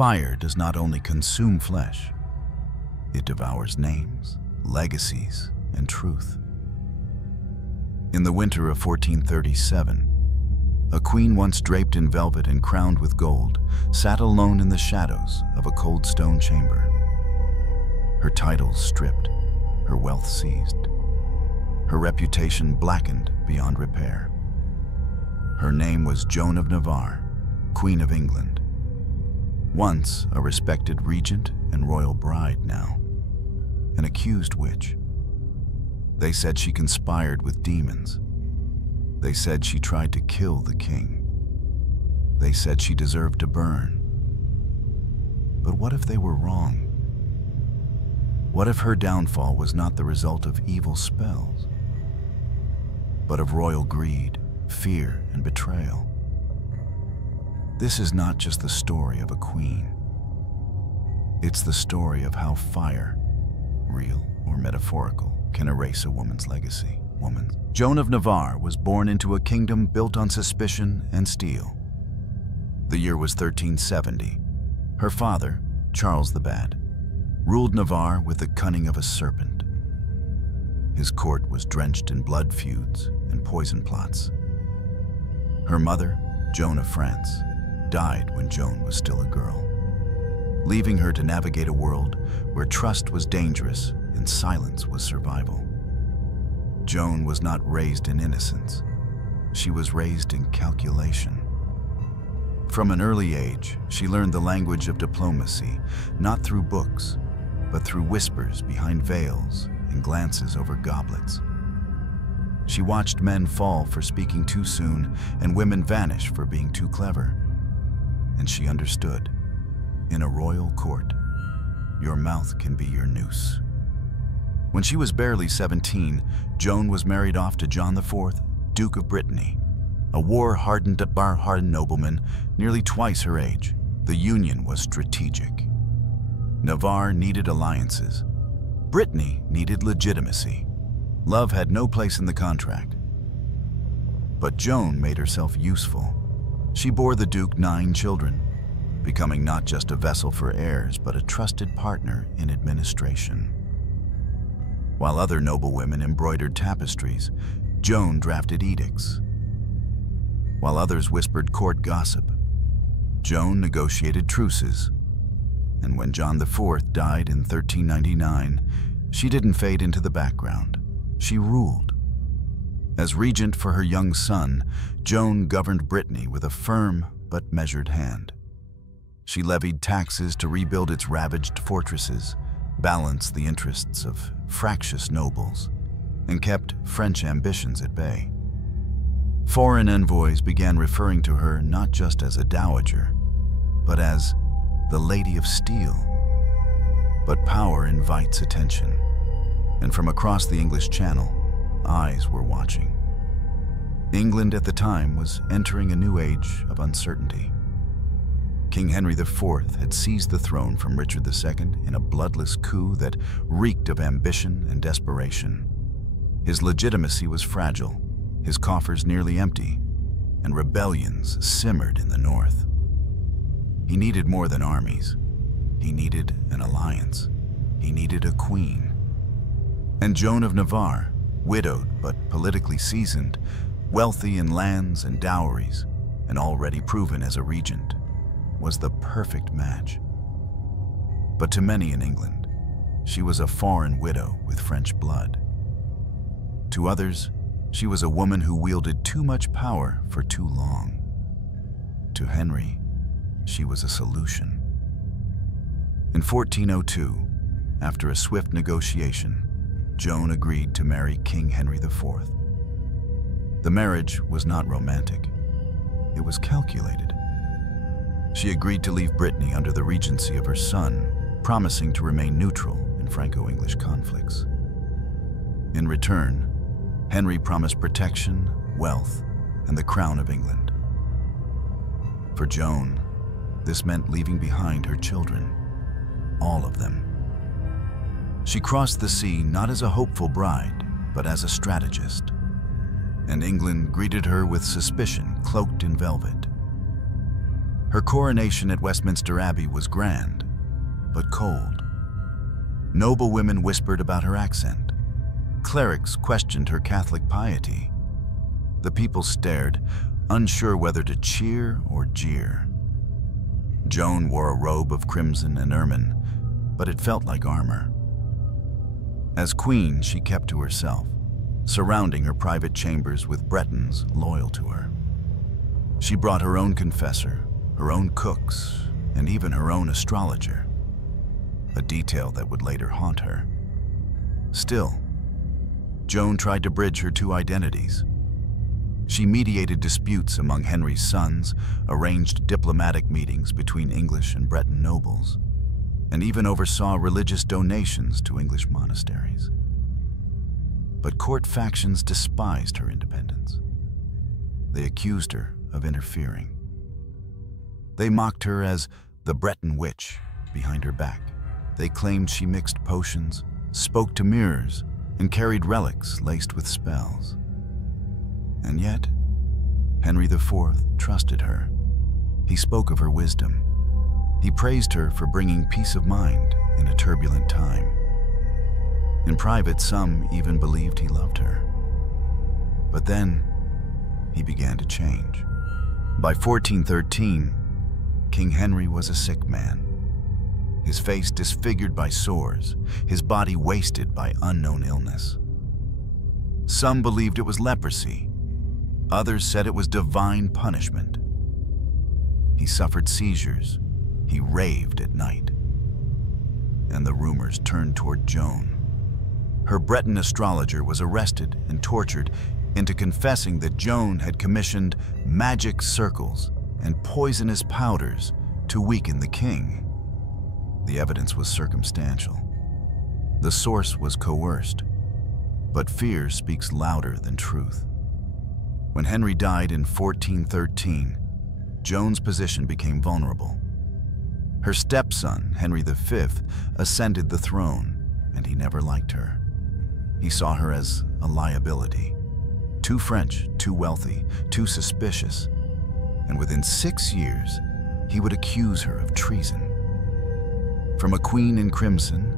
Fire does not only consume flesh, it devours names, legacies, and truth. In the winter of 1437, a queen once draped in velvet and crowned with gold sat alone in the shadows of a cold stone chamber. Her titles stripped, her wealth seized, her reputation blackened beyond repair. Her name was Joan of Navarre, Queen of England. Once a respected regent and royal bride, now an accused witch. They said she conspired with demons. They said she tried to kill the king. They said she deserved to burn. But what if they were wrong? What if her downfall was not the result of evil spells, but of royal greed, fear, and betrayal? This is not just the story of a queen. It's the story of how fire, real or metaphorical, can erase a woman's legacy. Joan of Navarre was born into a kingdom built on suspicion and steel. The year was 1370. Her father, Charles the Bad, ruled Navarre with the cunning of a serpent. His court was drenched in blood feuds and poison plots. Her mother, Joan of France, died when Joan was still a girl, leaving her to navigate a world where trust was dangerous and silence was survival. Joan was not raised in innocence. She was raised in calculation. From an early age, she learned the language of diplomacy, not through books, but through whispers behind veils and glances over goblets. She watched men fall for speaking too soon and women vanish for being too clever. And she understood, in a royal court, your mouth can be your noose. When she was barely 17, Joan was married off to John IV, Duke of Brittany, a war-hardened nobleman nearly twice her age. The union was strategic. Navarre needed alliances. Brittany needed legitimacy. Love had no place in the contract. But Joan made herself useful. She bore the Duke 9 children, becoming not just a vessel for heirs, but a trusted partner in administration. While other noblewomen embroidered tapestries, Joan drafted edicts. While others whispered court gossip, Joan negotiated truces. And when John IV died in 1399, she didn't fade into the background. She ruled. As regent for her young son, Joan governed Brittany with a firm but measured hand. She levied taxes to rebuild its ravaged fortresses, balanced the interests of fractious nobles, and kept French ambitions at bay. Foreign envoys began referring to her not just as a dowager, but as the Lady of Steel. But power invites attention, and from across the English Channel, eyes were watching. England at the time was entering a new age of uncertainty. King Henry IV had seized the throne from Richard II in a bloodless coup that reeked of ambition and desperation. His legitimacy was fragile, his coffers nearly empty, and rebellions simmered in the north. He needed more than armies. He needed an alliance. He needed a queen. And Joan of Navarre, widowed but politically seasoned, wealthy in lands and dowries, and already proven as a regent, was the perfect match. But to many in England, she was a foreign widow with French blood. To others, she was a woman who wielded too much power for too long. To Henry, she was a solution. In 1402, after a swift negotiation, Joan agreed to marry King Henry IV. The marriage was not romantic. It was calculated. She agreed to leave Brittany under the regency of her son, promising to remain neutral in Franco-English conflicts. In return, Henry promised protection, wealth, and the crown of England. For Joan, this meant leaving behind her children, all of them. She crossed the sea not as a hopeful bride, but as a strategist. And England greeted her with suspicion cloaked in velvet. Her coronation at Westminster Abbey was grand, but cold. Noble women whispered about her accent. Clerics questioned her Catholic piety. The people stared, unsure whether to cheer or jeer. Joan wore a robe of crimson and ermine, but it felt like armor. As queen, she kept to herself, surrounding her private chambers with Bretons loyal to her. She brought her own confessor, her own cooks, and even her own astrologer, a detail that would later haunt her. Still, Joan tried to bridge her two identities. She mediated disputes among Henry's sons, arranged diplomatic meetings between English and Breton nobles, and even oversaw religious donations to English monasteries. But court factions despised her independence. They accused her of interfering. They mocked her as the Breton witch behind her back. They claimed she mixed potions, spoke to mirrors, and carried relics laced with spells. And yet, Henry IV trusted her. He spoke of her wisdom. He praised her for bringing peace of mind in a turbulent time. In private, some even believed he loved her. But then, he began to change. By 1413, King Henry was a sick man. His face disfigured by sores, his body wasted by unknown illness. Some believed it was leprosy. Others said it was divine punishment. He suffered seizures. He raved at night. And the rumors turned toward Joan. Her Breton astrologer was arrested and tortured into confessing that Joan had commissioned magic circles and poisonous powders to weaken the king. The evidence was circumstantial. The source was coerced, but fear speaks louder than truth. When Henry died in 1413, Joan's position became vulnerable. Her stepson, Henry V, ascended the throne, and he never liked her. He saw her as a liability. Too French, too wealthy, too suspicious. And within 6 years, he would accuse her of treason. From a queen in crimson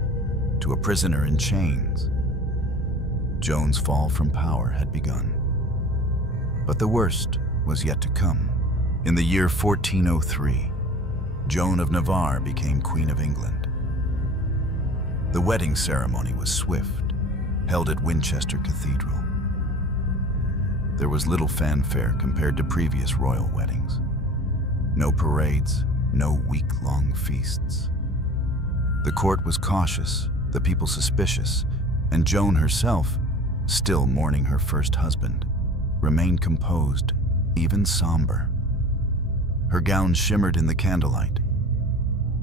to a prisoner in chains, Joan's fall from power had begun. But the worst was yet to come. In the year 1403, Joan of Navarre became Queen of England. The wedding ceremony was swift, held at Winchester Cathedral. There was little fanfare compared to previous royal weddings. No parades, no week-long feasts. The court was cautious, the people suspicious, and Joan herself, still mourning her first husband, remained composed, even somber. Her gown shimmered in the candlelight,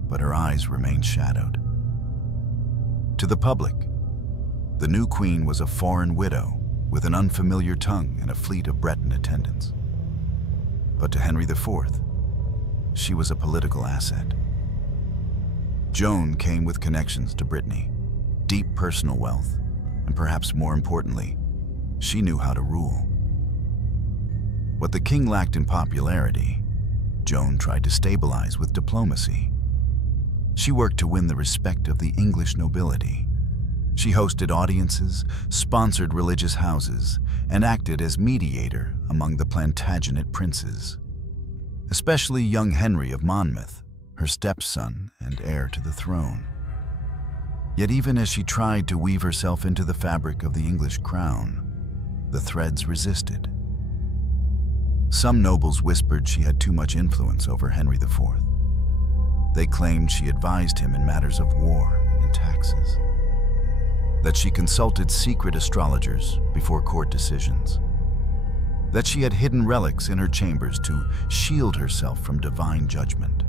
but her eyes remained shadowed. To the public, the new queen was a foreign widow with an unfamiliar tongue and a fleet of Breton attendants. But to Henry IV, she was a political asset. Joan came with connections to Brittany, deep personal wealth, and perhaps more importantly, she knew how to rule. What the king lacked in popularity, Joan tried to stabilize with diplomacy. She worked to win the respect of the English nobility. She hosted audiences, sponsored religious houses, and acted as mediator among the Plantagenet princes. Especially young Henry of Monmouth, her stepson and heir to the throne. Yet even as she tried to weave herself into the fabric of the English crown, the threads resisted. Some nobles whispered she had too much influence over Henry IV. They claimed she advised him in matters of war and taxes, that she consulted secret astrologers before court decisions, that she had hidden relics in her chambers to shield herself from divine judgment.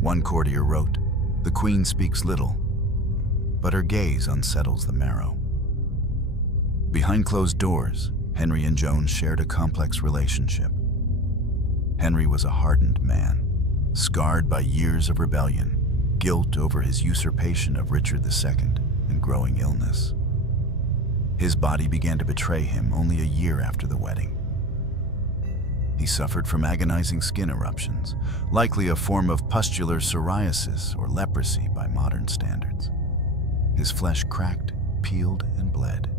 One courtier wrote, "The queen speaks little, but her gaze unsettles the marrow." Behind closed doors, Henry and Joan shared a complex relationship. Henry was a hardened man, scarred by years of rebellion, guilt over his usurpation of Richard II, and growing illness. His body began to betray him only a year after the wedding. He suffered from agonizing skin eruptions, likely a form of pustular psoriasis or leprosy by modern standards. His flesh cracked, peeled, and bled.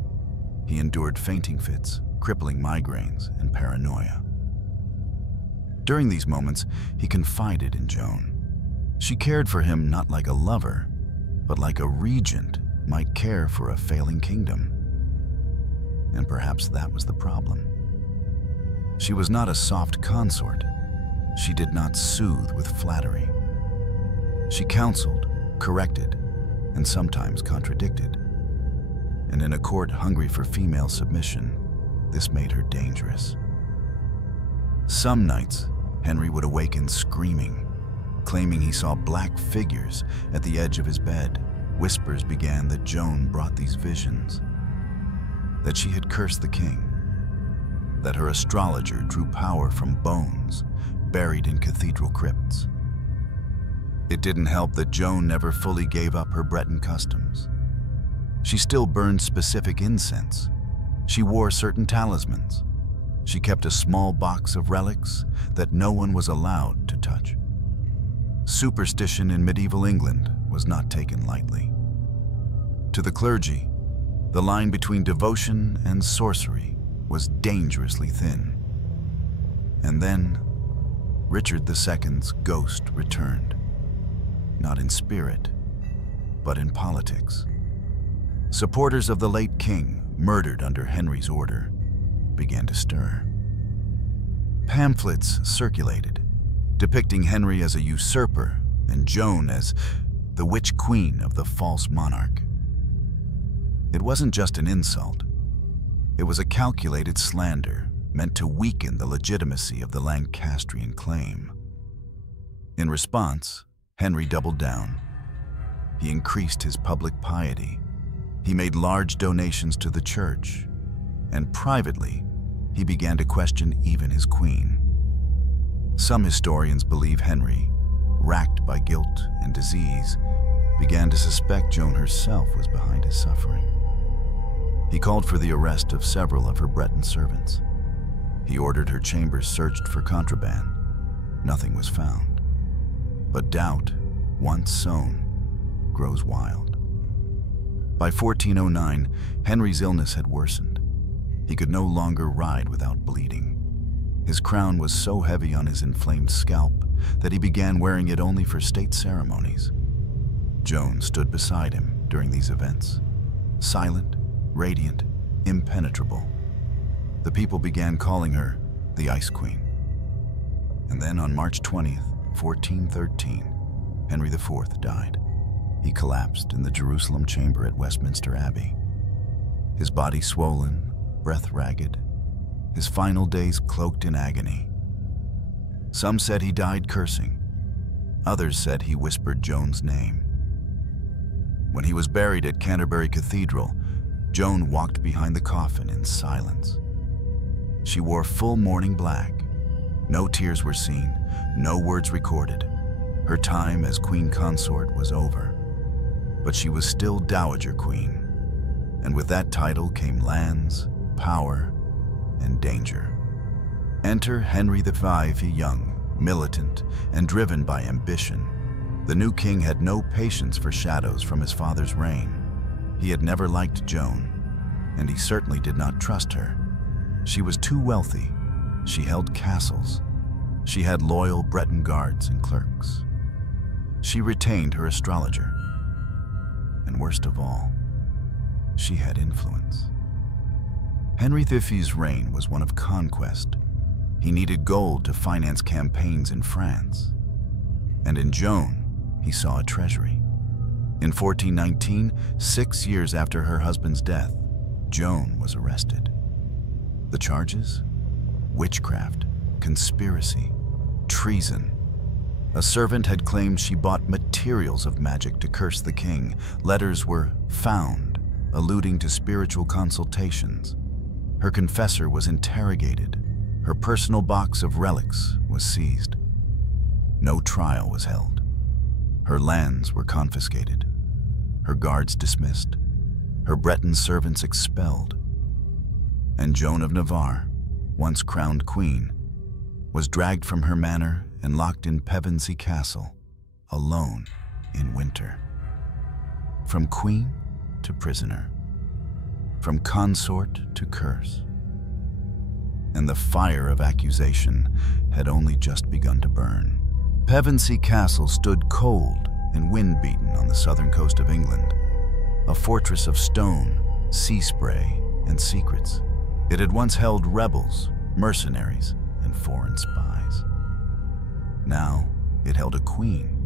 He endured fainting fits, crippling migraines, and paranoia. During these moments, he confided in Joan. She cared for him not like a lover, but like a regent might care for a failing kingdom. And perhaps that was the problem. She was not a soft consort. She did not soothe with flattery. She counseled, corrected, and sometimes contradicted. And in a court hungry for female submission, this made her dangerous. Some nights, Henry would awaken screaming, claiming he saw black figures at the edge of his bed. Whispers began that Joan brought these visions, that she had cursed the king, that her astrologer drew power from bones buried in cathedral crypts. It didn't help that Joan never fully gave up her Breton customs. She still burned specific incense. She wore certain talismans. She kept a small box of relics that no one was allowed to touch. Superstition in medieval England was not taken lightly. To the clergy, the line between devotion and sorcery was dangerously thin. And then, Richard II's ghost returned, not in spirit, but in politics. Supporters of the late king, murdered under Henry's order, began to stir. Pamphlets circulated, depicting Henry as a usurper and Joan as the witch queen of the false monarch. It wasn't just an insult. It was a calculated slander meant to weaken the legitimacy of the Lancastrian claim. In response, Henry doubled down. He increased his public piety. He made large donations to the church, and privately, he began to question even his queen. Some historians believe Henry, racked by guilt and disease, began to suspect Joan herself was behind his suffering. He called for the arrest of several of her Breton servants. He ordered her chambers searched for contraband. Nothing was found. But doubt, once sown, grows wild. By 1409, Henry's illness had worsened. He could no longer ride without bleeding. His crown was so heavy on his inflamed scalp that he began wearing it only for state ceremonies. Joan stood beside him during these events, silent, radiant, impenetrable. The people began calling her the Ice Queen. And then on March 20th, 1413, Henry IV died. He collapsed in the Jerusalem chamber at Westminster Abbey. His body swollen, breath ragged, his final days cloaked in agony. Some said he died cursing. Others said he whispered Joan's name. When he was buried at Canterbury Cathedral, Joan walked behind the coffin in silence. She wore full mourning black. No tears were seen, no words recorded. Her time as queen consort was over. But she was still Dowager Queen, and with that title came lands, power, and danger. Enter Henry V, young, militant, and driven by ambition. The new king had no patience for shadows from his father's reign. He had never liked Joan, and he certainly did not trust her. She was too wealthy. She held castles. She had loyal Breton guards and clerks. She retained her astrologer. And worst of all, she had influence. Henry V's reign was one of conquest. He needed gold to finance campaigns in France. And in Joan, he saw a treasury. In 1419, 6 years after her husband's death, Joan was arrested. The charges? Witchcraft, conspiracy, treason. A servant had claimed she bought materials of magic to curse the king. Letters were found, alluding to spiritual consultations. Her confessor was interrogated. Her personal box of relics was seized. No trial was held. Her lands were confiscated. Her guards dismissed. Her Breton servants expelled. And Joan of Navarre, once crowned queen, was dragged from her manor and locked in Pevensey Castle, alone in winter. From queen to prisoner, from consort to curse. And the fire of accusation had only just begun to burn. Pevensey Castle stood cold and wind-beaten on the southern coast of England, a fortress of stone, sea spray, and secrets. It had once held rebels, mercenaries, and foreign spies. Now it held a queen.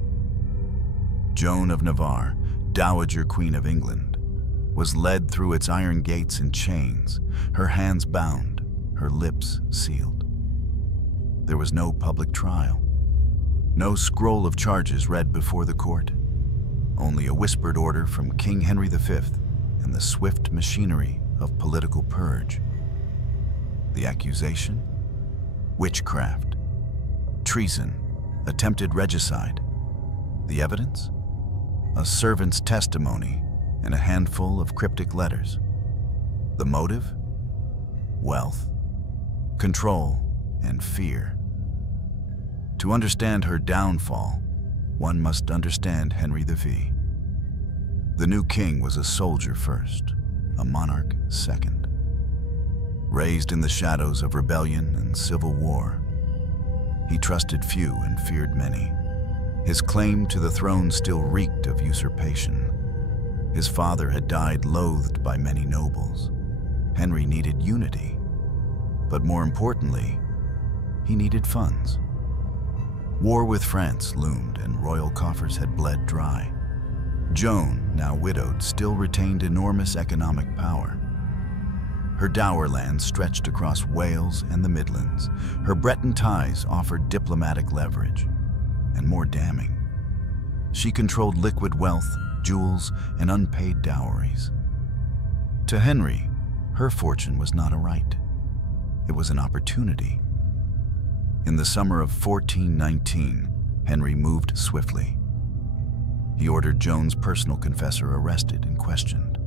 Joan of Navarre, Dowager Queen of England, was led through its iron gates in chains, her hands bound, her lips sealed. There was no public trial, no scroll of charges read before the court, only a whispered order from King Henry V and the swift machinery of political purge. The accusation? Witchcraft, treason, attempted regicide. The evidence? A servant's testimony and a handful of cryptic letters. The motive? Wealth, control, and fear. To understand her downfall, one must understand Henry V. The new king was a soldier first, a monarch second. Raised in the shadows of rebellion and civil war, he trusted few and feared many. His claim to the throne still reeked of usurpation. His father had died loathed by many nobles. Henry needed unity, but more importantly, he needed funds. War with France loomed and royal coffers had bled dry. Joan, now widowed, still retained enormous economic power. Her dower lands stretched across Wales and the Midlands. Her Breton ties offered diplomatic leverage. And more damning, she controlled liquid wealth, jewels, and unpaid dowries. To Henry, her fortune was not a right. It was an opportunity. In the summer of 1419, Henry moved swiftly. He ordered Joan's personal confessor arrested and questioned.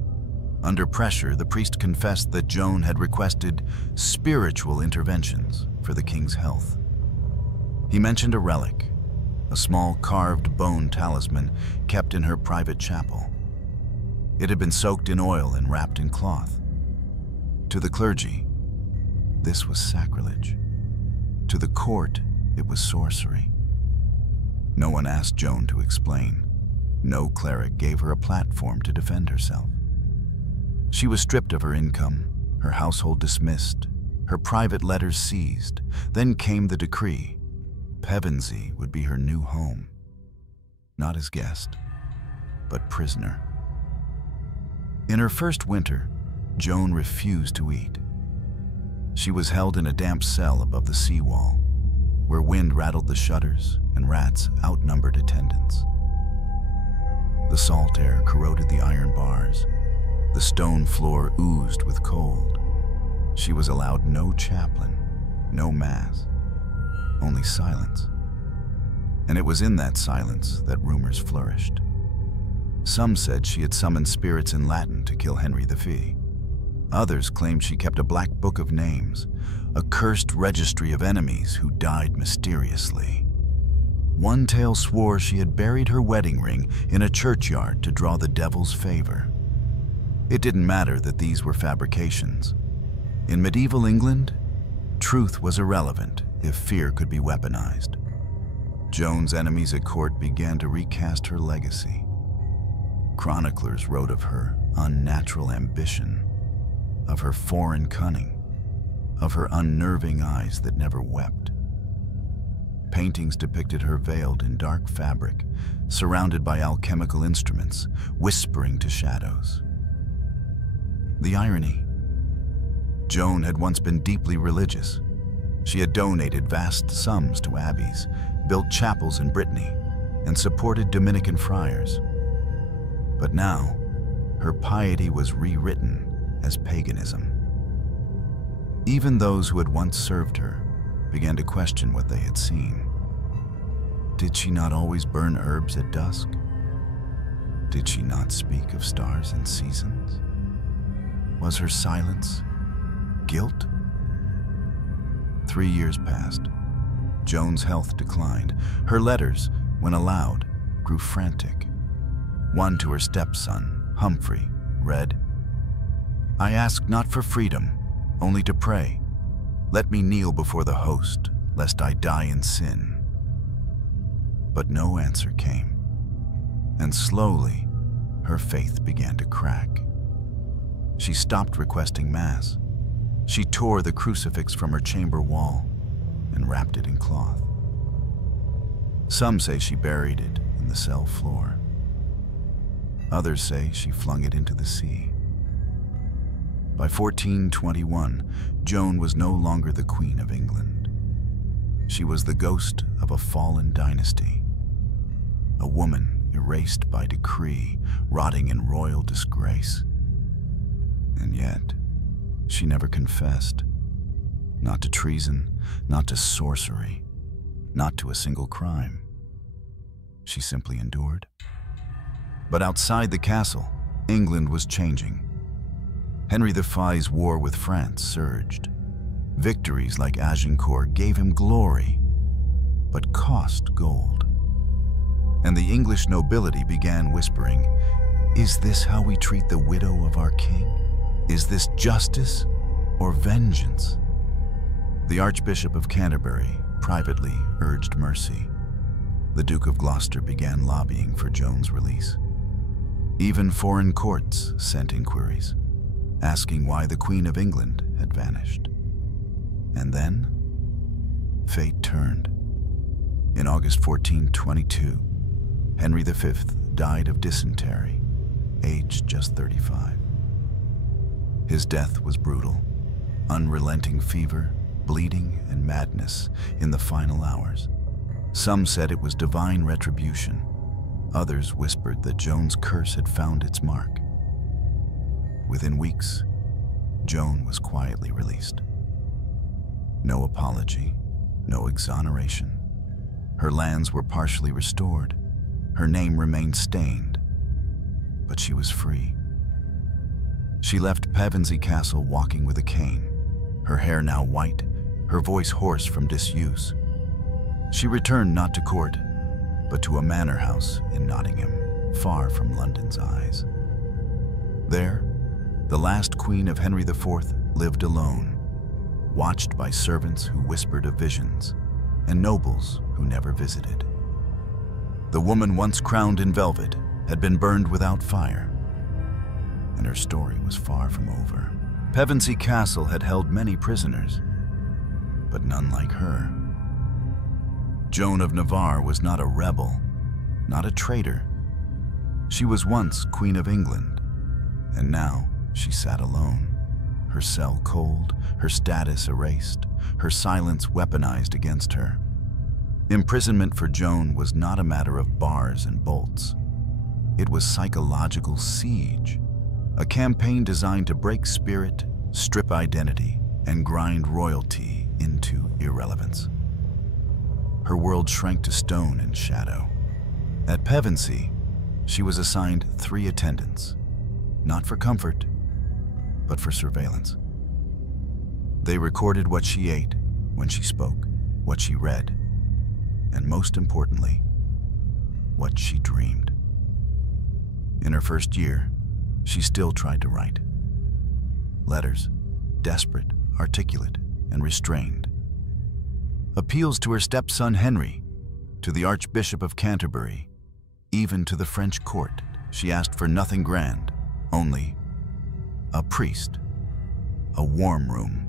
Under pressure, the priest confessed that Joan had requested spiritual interventions for the king's health. He mentioned a relic, a small carved bone talisman kept in her private chapel. It had been soaked in oil and wrapped in cloth. To the clergy, this was sacrilege. To the court, it was sorcery. No one asked Joan to explain. No cleric gave her a platform to defend herself. She was stripped of her income, her household dismissed, her private letters seized. Then came the decree. Pevensey would be her new home. Not as guest, but prisoner. In her first winter, Joan refused to eat. She was held in a damp cell above the seawall, where wind rattled the shutters and rats outnumbered attendants. The salt air corroded the iron bars. The stone floor oozed with cold. She was allowed no chaplain, no mass, only silence. And it was in that silence that rumors flourished. Some said she had summoned spirits in Latin to kill Henry V. Others claimed she kept a black book of names, a cursed registry of enemies who died mysteriously. One tale swore she had buried her wedding ring in a churchyard to draw the devil's favor. It didn't matter that these were fabrications. In medieval England, truth was irrelevant if fear could be weaponized. Joan's enemies at court began to recast her legacy. Chroniclers wrote of her unnatural ambition, of her foreign cunning, of her unnerving eyes that never wept. Paintings depicted her veiled in dark fabric, surrounded by alchemical instruments, whispering to shadows. The irony. Joan had once been deeply religious. She had donated vast sums to abbeys, built chapels in Brittany, and supported Dominican friars. But now, her piety was rewritten as paganism. Even those who had once served her began to question what they had seen. Did she not always burn herbs at dusk? Did she not speak of stars and seasons? Was her silence guilt? 3 years passed, Joan's health declined. Her letters, when aloud, grew frantic. One to her stepson, Humphrey, read, "I ask not for freedom, only to pray. Let me kneel before the host, lest I die in sin." But no answer came, and slowly her faith began to crack. She stopped requesting Mass. She tore the crucifix from her chamber wall and wrapped it in cloth. Some say she buried it in the cell floor. Others say she flung it into the sea. By 1421, Joan was no longer the Queen of England. She was the ghost of a fallen dynasty, a woman erased by decree, rotting in royal disgrace. And yet, she never confessed. Not to treason, not to sorcery, not to a single crime. She simply endured. But outside the castle, England was changing. Henry V's war with France surged. Victories like Agincourt gave him glory, but cost gold. And the English nobility began whispering, "Is this how we treat the widow of our king? Is this justice or vengeance?" The Archbishop of Canterbury privately urged mercy. The Duke of Gloucester began lobbying for Joan's release. Even foreign courts sent inquiries, asking why the Queen of England had vanished. And then, fate turned. In August 1422, Henry V died of dysentery, aged just 35. His death was brutal, unrelenting fever, bleeding, and madness in the final hours. Some said it was divine retribution. Others whispered that Joan's curse had found its mark. Within weeks, Joan was quietly released. No apology, no exoneration. Her lands were partially restored. Her name remained stained, but she was free. She left Pevensey Castle walking with a cane, her hair now white, her voice hoarse from disuse. She returned not to court, but to a manor house in Nottingham, far from London's eyes. There, the last queen of Henry IV lived alone, watched by servants who whispered of visions, and nobles who never visited. The woman once crowned in velvet had been burned without fire, and her story was far from over. Pevensey Castle had held many prisoners, but none like her. Joan of Navarre was not a rebel, not a traitor. She was once Queen of England, and now she sat alone, her cell cold, her status erased, her silence weaponized against her. Imprisonment for Joan was not a matter of bars and bolts. It was psychological siege, a campaign designed to break spirit, strip identity, and grind royalty into irrelevance. Her world shrank to stone and shadow. At Pevensey, she was assigned 3 attendants, not for comfort, but for surveillance. They recorded what she ate, when she spoke, what she read, and most importantly, what she dreamed. In her first year, she still tried to write. Letters, desperate, articulate, and restrained. Appeals to her stepson Henry, to the Archbishop of Canterbury, even to the French court. She asked for nothing grand, only a priest, a warm room,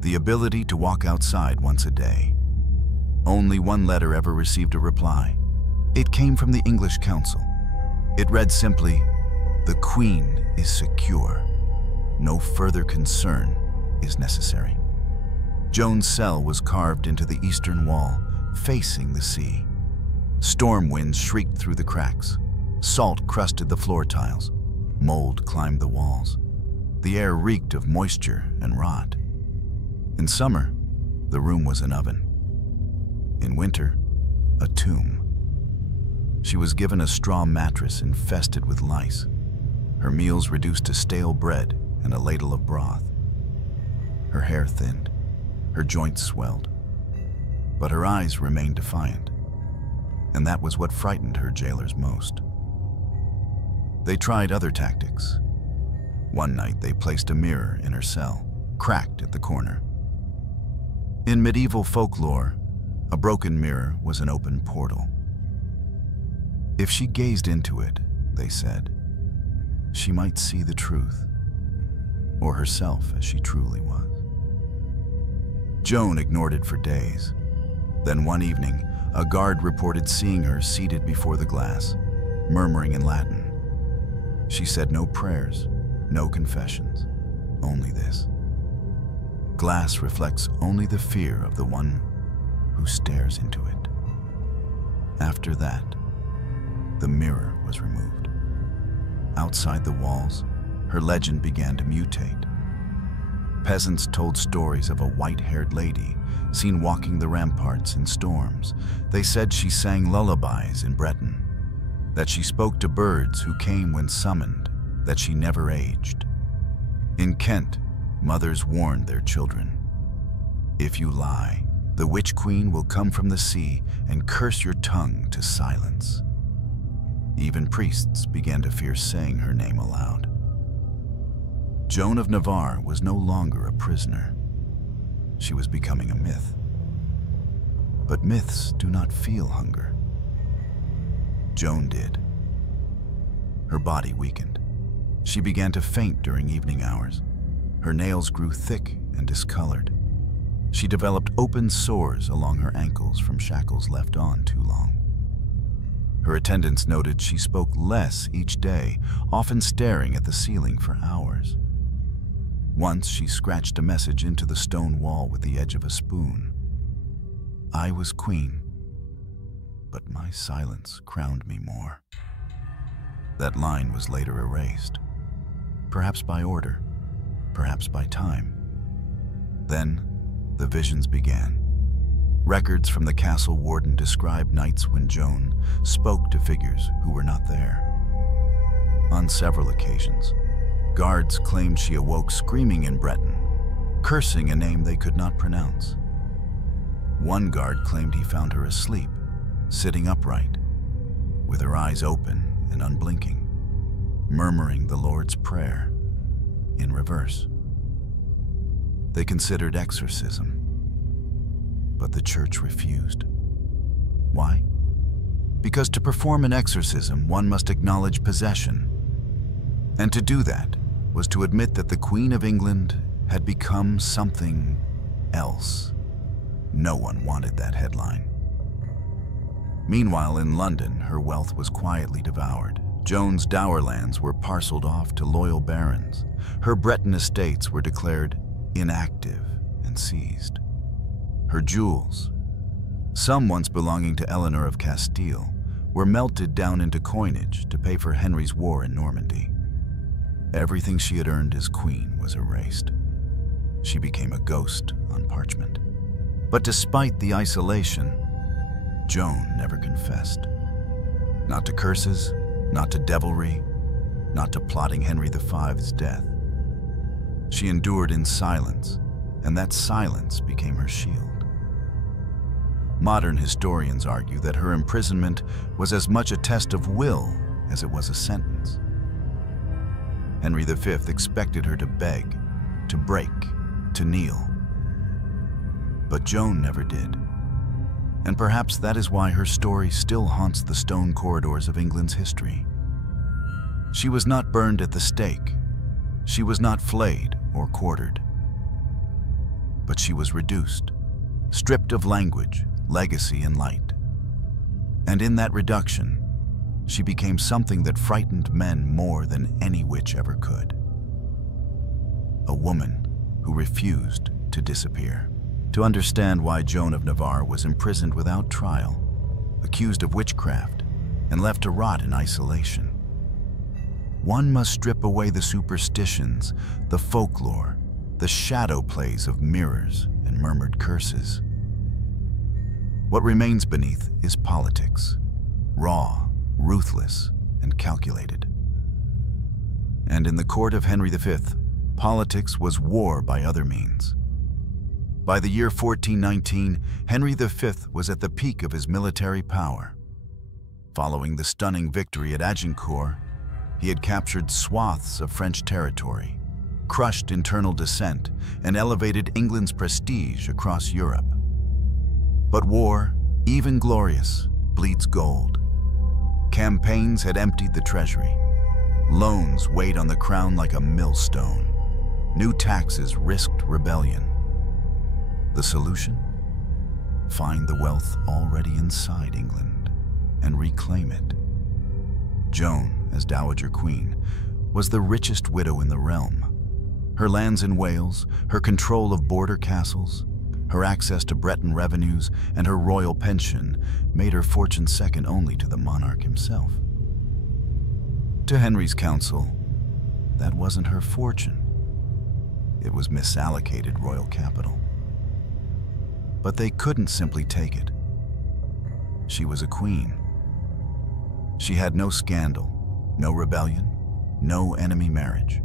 the ability to walk outside once a day. Only one letter ever received a reply. It came from the English council. It read simply, "The Queen is secure. No further concern is necessary." Joan's cell was carved into the eastern wall, facing the sea. Storm winds shrieked through the cracks. Salt crusted the floor tiles. Mold climbed the walls. The air reeked of moisture and rot. In summer, the room was an oven. In winter, a tomb. She was given a straw mattress infested with lice, her meals reduced to stale bread and a ladle of broth. Her hair thinned, her joints swelled. but her eyes remained defiant, and that was what frightened her jailers most. They tried other tactics. One night they placed a mirror in her cell, cracked at the corner. In medieval folklore, a broken mirror was an open portal. If she gazed into it, they said, she might see the truth, or herself as she truly was. Joan ignored it for days. Then one evening, a guard reported seeing her seated before the glass, murmuring in Latin. She said no prayers, no confessions, only this. Glass reflects only the fear of the one who stares into it. After that, the mirror was removed. Outside the walls, her legend began to mutate. Peasants told stories of a white-haired lady seen walking the ramparts in storms. They said she sang lullabies in Breton, that she spoke to birds who came when summoned, that she never aged. In Kent, mothers warned their children, if you lie, the witch queen will come from the sea and curse your tongue to silence. Even priests began to fear saying her name aloud. Joan of Navarre was no longer a prisoner. She was becoming a myth. But myths do not feel hunger. Joan did. Her body weakened. She began to faint during evening hours. Her nails grew thick and discolored. She developed open sores along her ankles from shackles left on too long. Her attendants noted she spoke less each day, often staring at the ceiling for hours. Once she scratched a message into the stone wall with the edge of a spoon. I was queen, but my silence crowned me more. That line was later erased, perhaps by order, perhaps by time. Then the visions began. Records from the castle warden described nights when Joan spoke to figures who were not there. On several occasions, guards claimed she awoke screaming in Breton, cursing a name they could not pronounce. One guard claimed he found her asleep, sitting upright, with her eyes open and unblinking, murmuring the Lord's Prayer in reverse. They considered exorcism, but the church refused. Why? Because to perform an exorcism, one must acknowledge possession. And to do that was to admit that the Queen of England had become something else. No one wanted that headline. Meanwhile, in London, her wealth was quietly devoured. Joan's dower lands were parceled off to loyal barons. Her Breton estates were declared inactive and seized. Her jewels, some once belonging to Eleanor of Castile, were melted down into coinage to pay for Henry's war in Normandy. Everything she had earned as queen was erased. She became a ghost on parchment. But despite the isolation, Joan never confessed. Not to curses, not to devilry, not to plotting Henry V's death. She endured in silence, and that silence became her shield. Modern historians argue that her imprisonment was as much a test of will as it was a sentence. Henry V expected her to beg, to break, to kneel. But Joan never did. And perhaps that is why her story still haunts the stone corridors of England's history. She was not burned at the stake. She was not flayed or quartered. But she was reduced, stripped of language, legacy, and light. And in that reduction, she became something that frightened men more than any witch ever could. A woman who refused to disappear. To understand why Joan of Navarre was imprisoned without trial, accused of witchcraft, and left to rot in isolation, one must strip away the superstitions, the folklore, the shadow plays of mirrors and murmured curses. What remains beneath is politics, raw, ruthless, and calculated. And in the court of Henry V, politics was war by other means. By the year 1419, Henry V was at the peak of his military power. Following the stunning victory at Agincourt, he had captured swaths of French territory, crushed internal dissent, and elevated England's prestige across Europe. But war, even glorious, bleeds gold. Campaigns had emptied the treasury. Loans weighed on the crown like a millstone. New taxes risked rebellion. The solution? Find the wealth already inside England and reclaim it. Joan, as Dowager Queen, was the richest widow in the realm. Her lands in Wales, her control of border castles, her access to Breton revenues, and her royal pension made her fortune second only to the monarch himself. To Henry's council, that wasn't her fortune. It was misallocated royal capital. But they couldn't simply take it. She was a queen. She had no scandal, no rebellion, no enemy marriage.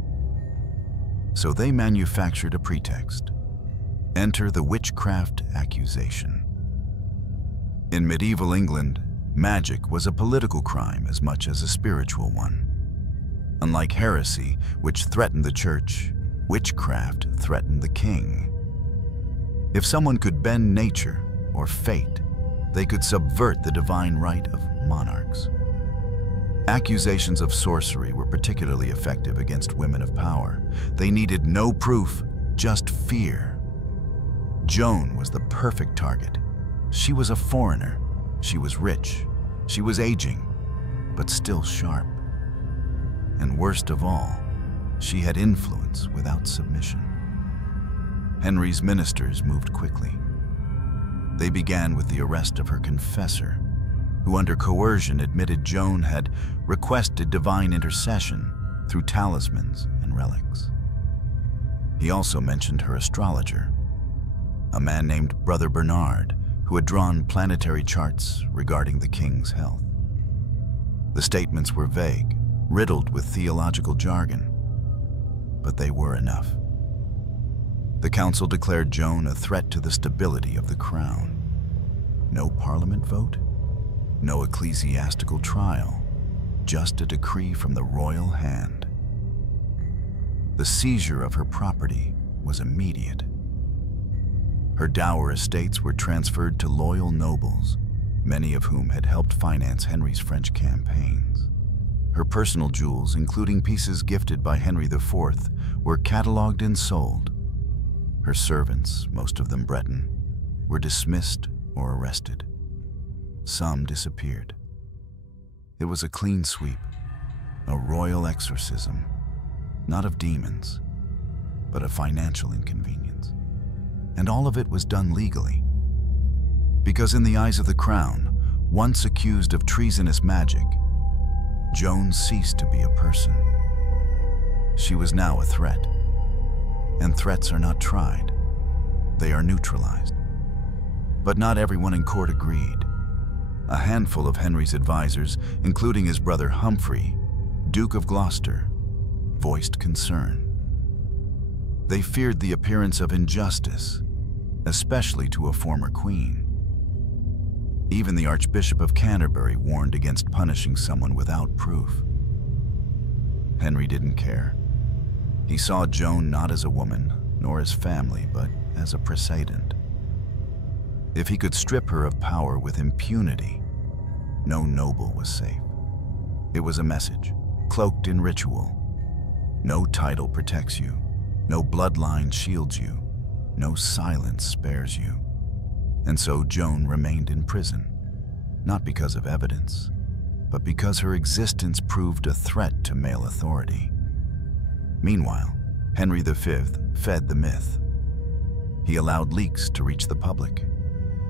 So they manufactured a pretext. Enter the witchcraft accusation. In medieval England, magic was a political crime as much as a spiritual one. Unlike heresy, which threatened the church, witchcraft threatened the king. If someone could bend nature or fate, they could subvert the divine right of monarchs. Accusations of sorcery were particularly effective against women of power. They needed no proof, just fear. Joan was the perfect target. She was a foreigner. She was rich. She was aging, but still sharp. And worst of all, she had influence without submission. Henry's ministers moved quickly. They began with the arrest of her confessor, who under coercion admitted Joan had requested divine intercession through talismans and relics. He also mentioned her astrologer, a man named Brother Bernard, who had drawn planetary charts regarding the king's health. The statements were vague, riddled with theological jargon, but they were enough. The council declared Joan a threat to the stability of the crown. No parliament vote, no ecclesiastical trial, just a decree from the royal hand. The seizure of her property was immediate. Her dower estates were transferred to loyal nobles, many of whom had helped finance Henry's French campaigns. Her personal jewels, including pieces gifted by Henry IV, were catalogued and sold. Her servants, most of them Breton, were dismissed or arrested. Some disappeared. It was a clean sweep, a royal exorcism, not of demons, but of financial inconvenience. And all of it was done legally. Because in the eyes of the crown, once accused of treasonous magic, Joan ceased to be a person. She was now a threat. And threats are not tried. They are neutralized. But not everyone in court agreed. A handful of Henry's advisors, including his brother Humphrey, Duke of Gloucester, voiced concern. They feared the appearance of injustice, especially to a former queen. Even the Archbishop of Canterbury warned against punishing someone without proof. Henry didn't care. He saw Joan not as a woman, nor as family, but as a precedent. If he could strip her of power with impunity, no noble was safe. It was a message, cloaked in ritual. No title protects you, no bloodline shields you, no silence spares you. And so Joan remained in prison, not because of evidence, but because her existence proved a threat to male authority. Meanwhile, Henry V fed the myth. He allowed leaks to reach the public.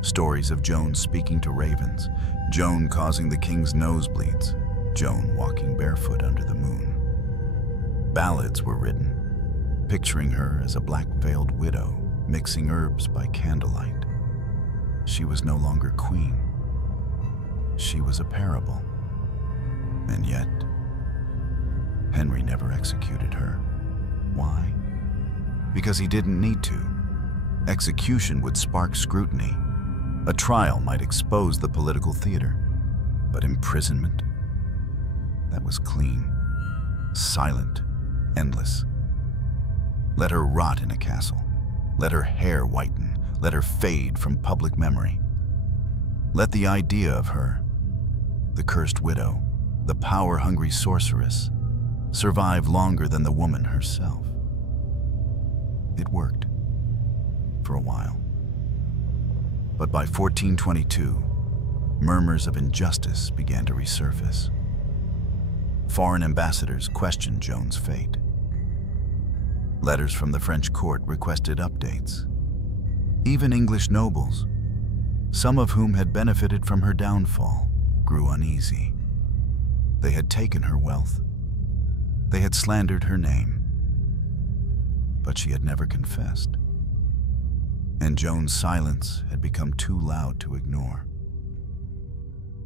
Stories of Joan speaking to ravens, Joan causing the king's nosebleeds, Joan walking barefoot under the moon. Ballads were written, picturing her as a black-veiled widow mixing herbs by candlelight. She was no longer queen. She was a parable. And yet, Henry never executed her. Why? Because he didn't need to. Execution would spark scrutiny. A trial might expose the political theater. But imprisonment? That was clean, silent, endless. Let her rot in a castle. Let her hair whiten. Let her fade from public memory. Let the idea of her, the cursed widow, the power-hungry sorceress, survive longer than the woman herself. It worked. For a while. But by 1422, murmurs of injustice began to resurface. Foreign ambassadors questioned Joan's fate. Letters from the French court requested updates. Even English nobles, some of whom had benefited from her downfall, grew uneasy. They had taken her wealth. They had slandered her name. But she had never confessed. And Joan's silence had become too loud to ignore.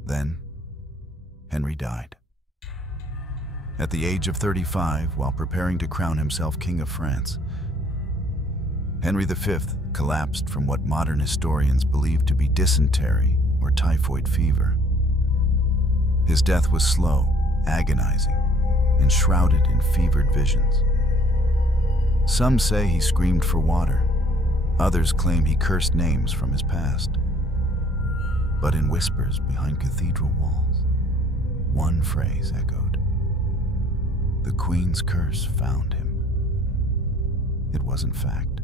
Then, Henry died. At the age of 35, while preparing to crown himself King of France, Henry V collapsed from what modern historians believe to be dysentery or typhoid fever. His death was slow, agonizing, and shrouded in fevered visions. Some say he screamed for water. Others claim he cursed names from his past. But in whispers behind cathedral walls, one phrase echoed. The Queen's curse found him. It wasn't fact.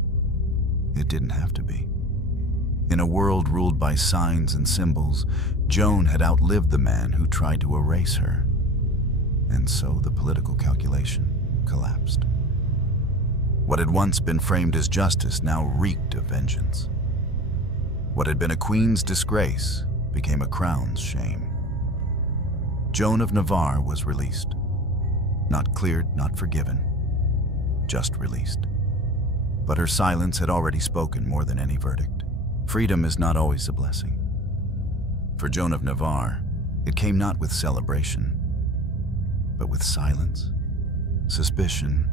It didn't have to be. In a world ruled by signs and symbols, Joan had outlived the man who tried to erase her. And so the political calculation collapsed. What had once been framed as justice now reeked of vengeance. What had been a queen's disgrace became a crown's shame. Joan of Navarre was released. Not cleared, not forgiven, just released. But her silence had already spoken more than any verdict. Freedom is not always a blessing. For Joan of Navarre, it came not with celebration, but with silence, suspicion,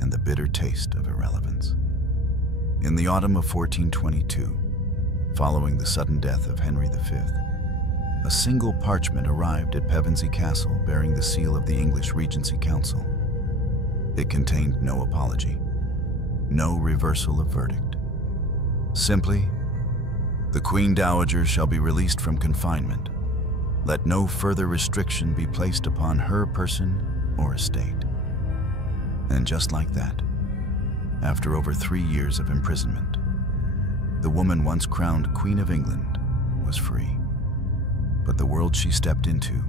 and the bitter taste of irrelevance. In the autumn of 1422, following the sudden death of Henry V, a single parchment arrived at Pevensey Castle bearing the seal of the English Regency Council. It contained no apology, no reversal of verdict. Simply, the Queen Dowager shall be released from confinement. Let no further restriction be placed upon her person or estate. And just like that, after over 3 years of imprisonment, the woman once crowned Queen of England was free. But the world she stepped into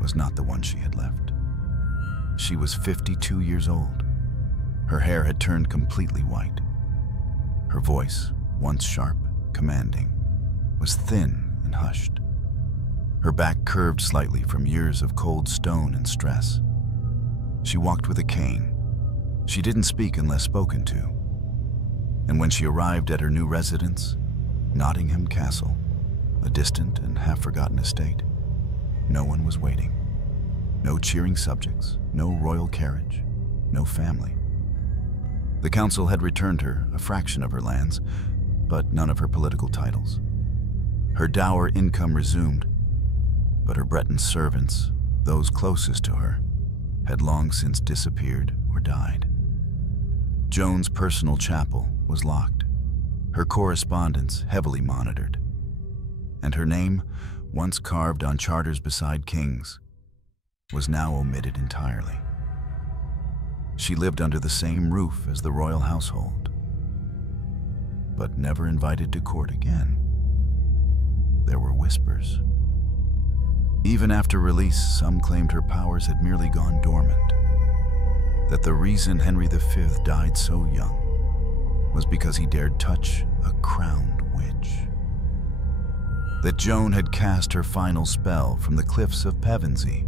was not the one she had left. She was 52 years old. Her hair had turned completely white. Her voice, once sharp, commanding, was thin and hushed. Her back curved slightly from years of cold stone and stress. She walked with a cane. She didn't speak unless spoken to. And when she arrived at her new residence, Nottingham Castle, a distant and half-forgotten estate, no one was waiting. No cheering subjects, no royal carriage, no family. The council had returned her a fraction of her lands, but none of her political titles. Her dower income resumed, but her Breton servants, those closest to her, had long since disappeared or died. Joan's personal chapel was locked, her correspondence heavily monitored, and her name, once carved on charters beside kings, was now omitted entirely. She lived under the same roof as the royal household, but never invited to court again. There were whispers. Even after release, some claimed her powers had merely gone dormant. That the reason Henry V died so young was because he dared touch a crowned witch. That Joan had cast her final spell from the cliffs of Pevensey,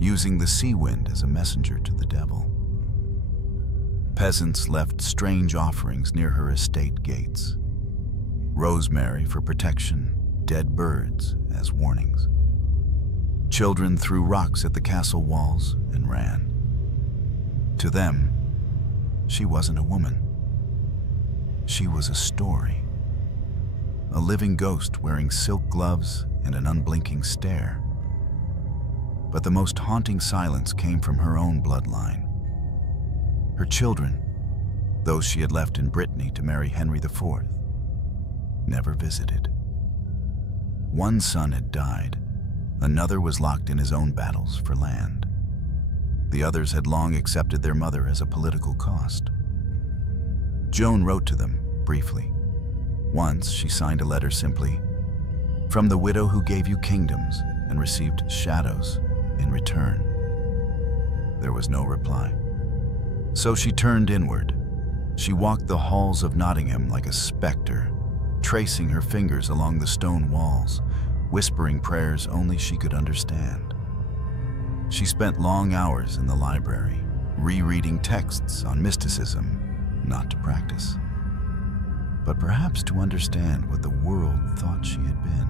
using the sea wind as a messenger to the devil. Peasants left strange offerings near her estate gates. Rosemary for protection, dead birds as warnings. Children threw rocks at the castle walls and ran. To them, she wasn't a woman. She was a story. A living ghost wearing silk gloves and an unblinking stare. But the most haunting silence came from her own bloodline. Her children, those she had left in Brittany to marry Henry IV, never visited. One son had died. Another was locked in his own battles for land. The others had long accepted their mother as a political cost. Joan wrote to them, briefly. Once she signed a letter simply, "From the widow who gave you kingdoms and received shadows in return." There was no reply. So she turned inward. She walked the halls of Nottingham like a specter, tracing her fingers along the stone walls, whispering prayers only she could understand. She spent long hours in the library, rereading texts on mysticism, not to practice, but perhaps to understand what the world thought she had been.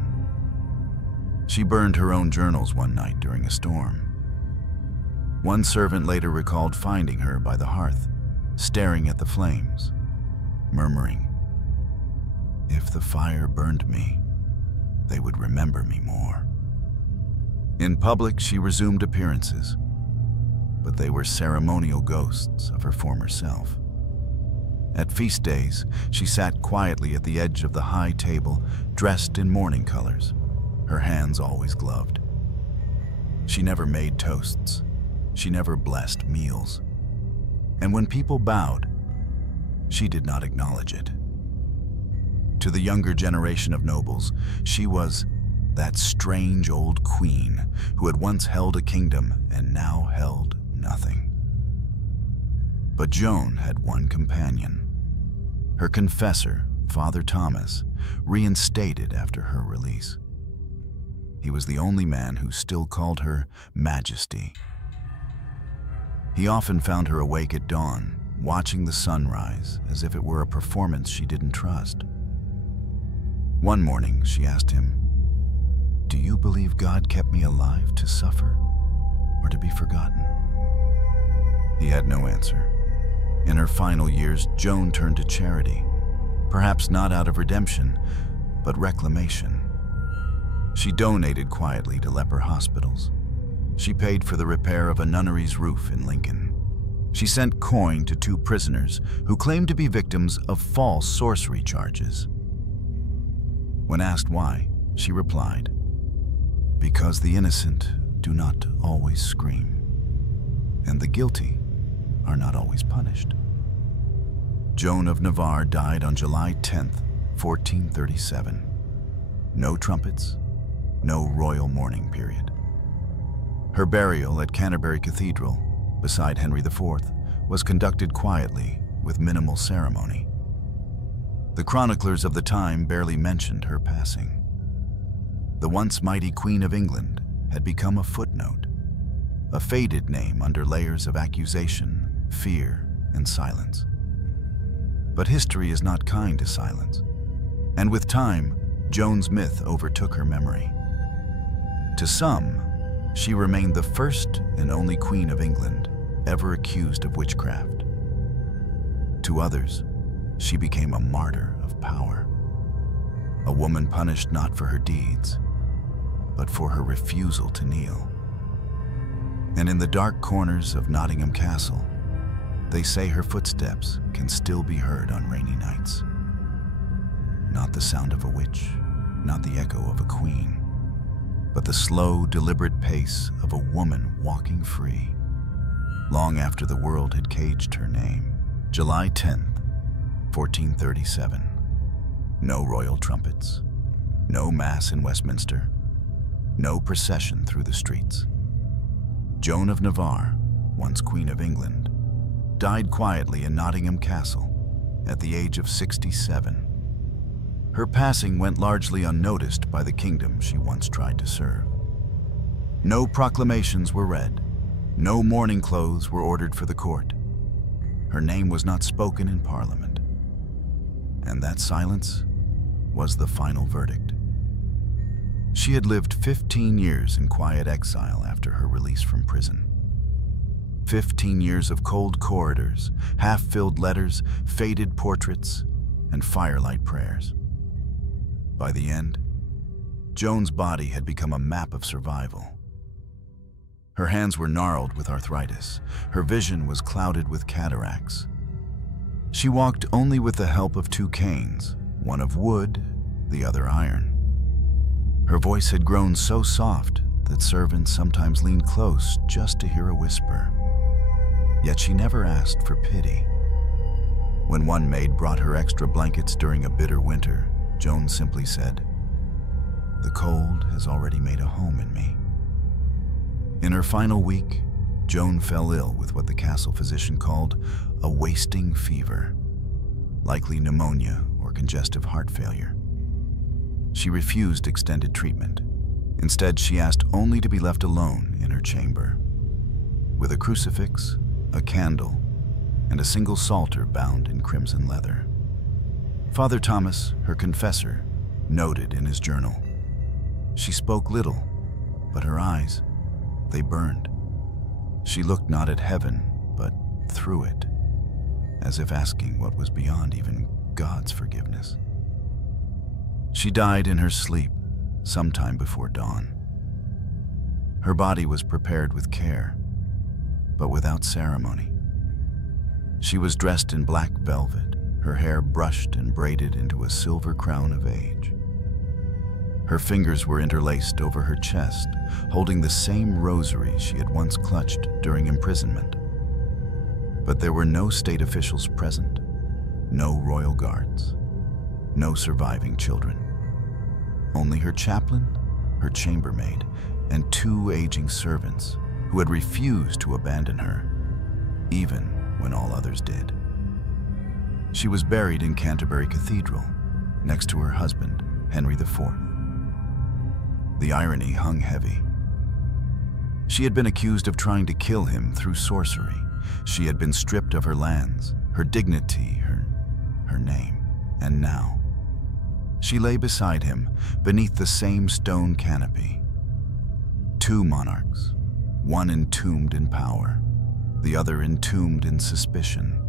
She burned her own journals one night during a storm. One servant later recalled finding her by the hearth, staring at the flames, murmuring, "If the fire burned me, they would remember me more." In public, she resumed appearances, but they were ceremonial ghosts of her former self. At feast days, she sat quietly at the edge of the high table, dressed in mourning colors, her hands always gloved. She never made toasts. She never blessed meals. And when people bowed, she did not acknowledge it. To the younger generation of nobles, she was that strange old queen who had once held a kingdom and now held nothing. But Joan had one companion. Her confessor, Father Thomas, reinstated after her release. He was the only man who still called her Majesty. He often found her awake at dawn, watching the sunrise as if it were a performance she didn't trust. One morning, she asked him, "Do you believe God kept me alive to suffer or to be forgotten?" He had no answer. In her final years, Joan turned to charity, perhaps not out of redemption, but reclamation. She donated quietly to leper hospitals. She paid for the repair of a nunnery's roof in Lincoln. She sent coin to 2 prisoners who claimed to be victims of false sorcery charges. When asked why, she replied, "Because the innocent do not always scream, and the guilty are not always punished." Joan of Navarre died on July 10th, 1437. No trumpets, no royal mourning period. Her burial at Canterbury Cathedral, beside Henry IV, was conducted quietly with minimal ceremony. The chroniclers of the time barely mentioned her passing. The once mighty Queen of England had become a footnote, a faded name under layers of accusation, fear, and silence. But history is not kind to silence, and with time, Joan's myth overtook her memory. To some, she remained the first and only Queen of England ever accused of witchcraft. To others, she became a martyr of power, a woman punished not for her deeds, but for her refusal to kneel. And in the dark corners of Nottingham Castle, they say her footsteps can still be heard on rainy nights. Not the sound of a witch, not the echo of a queen, but the slow, deliberate pace of a woman walking free, long after the world had caged her name. July 10th, 1437. No royal trumpets, no mass in Westminster, no procession through the streets. Joan of Navarre, once Queen of England, died quietly in Nottingham Castle at the age of 67. Her passing went largely unnoticed by the kingdom she once tried to serve. No proclamations were read, no mourning clothes were ordered for the court. Her name was not spoken in Parliament. And that silence was the final verdict. She had lived 15 years in quiet exile after her release from prison. 15 years of cold corridors, half-filled letters, faded portraits, and firelight prayers. By the end, Joan's body had become a map of survival. Her hands were gnarled with arthritis. Her vision was clouded with cataracts. She walked only with the help of 2 canes, one of wood, the other iron. Her voice had grown so soft that servants sometimes leaned close just to hear a whisper. Yet she never asked for pity. When one maid brought her extra blankets during a bitter winter, Joan simply said, "The cold has already made a home in me." In her final week, Joan fell ill with what the castle physician called a wasting fever, likely pneumonia or congestive heart failure. She refused extended treatment. Instead, she asked only to be left alone in her chamber, with a crucifix, a candle, and a single psalter bound in crimson leather. Father Thomas, her confessor, noted in his journal, "She spoke little, but her eyes, they burned. She looked not at heaven, but through it, as if asking what was beyond even God's forgiveness." She died in her sleep sometime before dawn. Her body was prepared with care, but without ceremony. She was dressed in black velvet, her hair brushed and braided into a silver crown of age. Her fingers were interlaced over her chest, holding the same rosary she had once clutched during imprisonment. But there were no state officials present, no royal guards, no surviving children. Only her chaplain, her chambermaid, and 2 aging servants who had refused to abandon her, even when all others did. She was buried in Canterbury Cathedral, next to her husband, Henry IV. The irony hung heavy. She had been accused of trying to kill him through sorcery. She had been stripped of her lands, her dignity, her name, and now she lay beside him beneath the same stone canopy. 2 monarchs, one entombed in power, the other entombed in suspicion.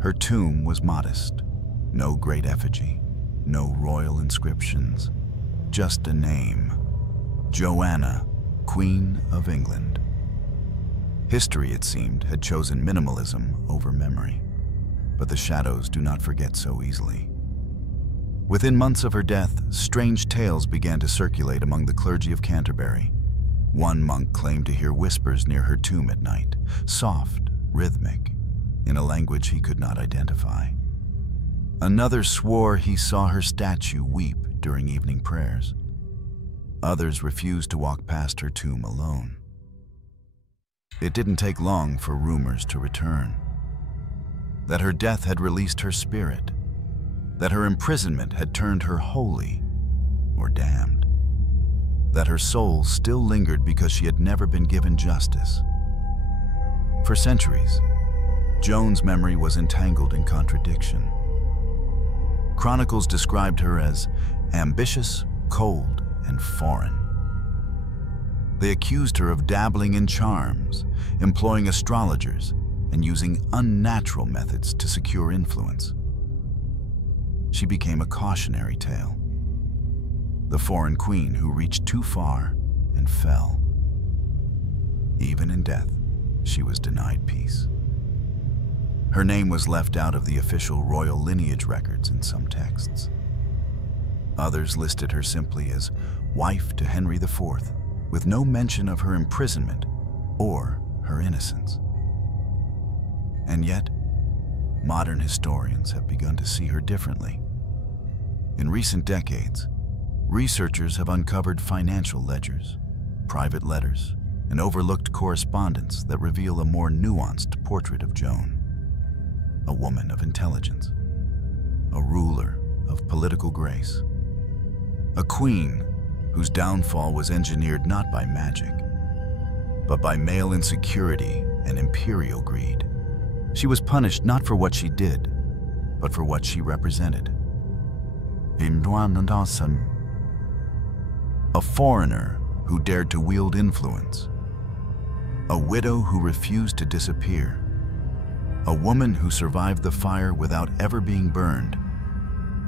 Her tomb was modest, no great effigy, no royal inscriptions, just a name: Joanna, Queen of England. History, it seemed, had chosen minimalism over memory, but the shadows do not forget so easily. Within months of her death, strange tales began to circulate among the clergy of Canterbury. One monk claimed to hear whispers near her tomb at night, soft, rhythmic, in a language he could not identify. Another swore he saw her statue weep during evening prayers. Others refused to walk past her tomb alone. It didn't take long for rumors to return. That her death had released her spirit, that her imprisonment had turned her holy or damned, that her soul still lingered because she had never been given justice. For centuries, Joan's memory was entangled in contradiction. Chronicles described her as ambitious, cold, and foreign. They accused her of dabbling in charms, employing astrologers, and using unnatural methods to secure influence. She became a cautionary tale, the foreign queen who reached too far and fell. Even in death, she was denied peace. Her name was left out of the official royal lineage records in some texts. Others listed her simply as wife to Henry IV, with no mention of her imprisonment or her innocence. And yet, modern historians have begun to see her differently. In recent decades, researchers have uncovered financial ledgers, private letters, and overlooked correspondence that reveal a more nuanced portrait of Joan. A woman of intelligence, a ruler of political grace, a queen whose downfall was engineered not by magic, but by male insecurity and imperial greed. She was punished not for what she did, but for what she represented. A foreigner who dared to wield influence, a widow who refused to disappear, a woman who survived the fire without ever being burned,